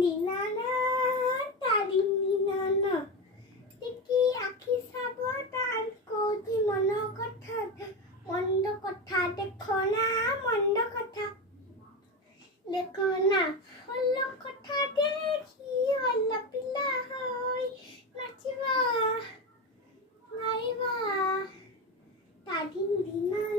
দিনানা দিনানা টিকি আখি সাবধান কৌজি মন কথা মন্দ কথা দেখো না মন্দ কথা দেখো না ভালো কথা দেখি ভালো পিলা হয় নাচিবা নাইবা দিনা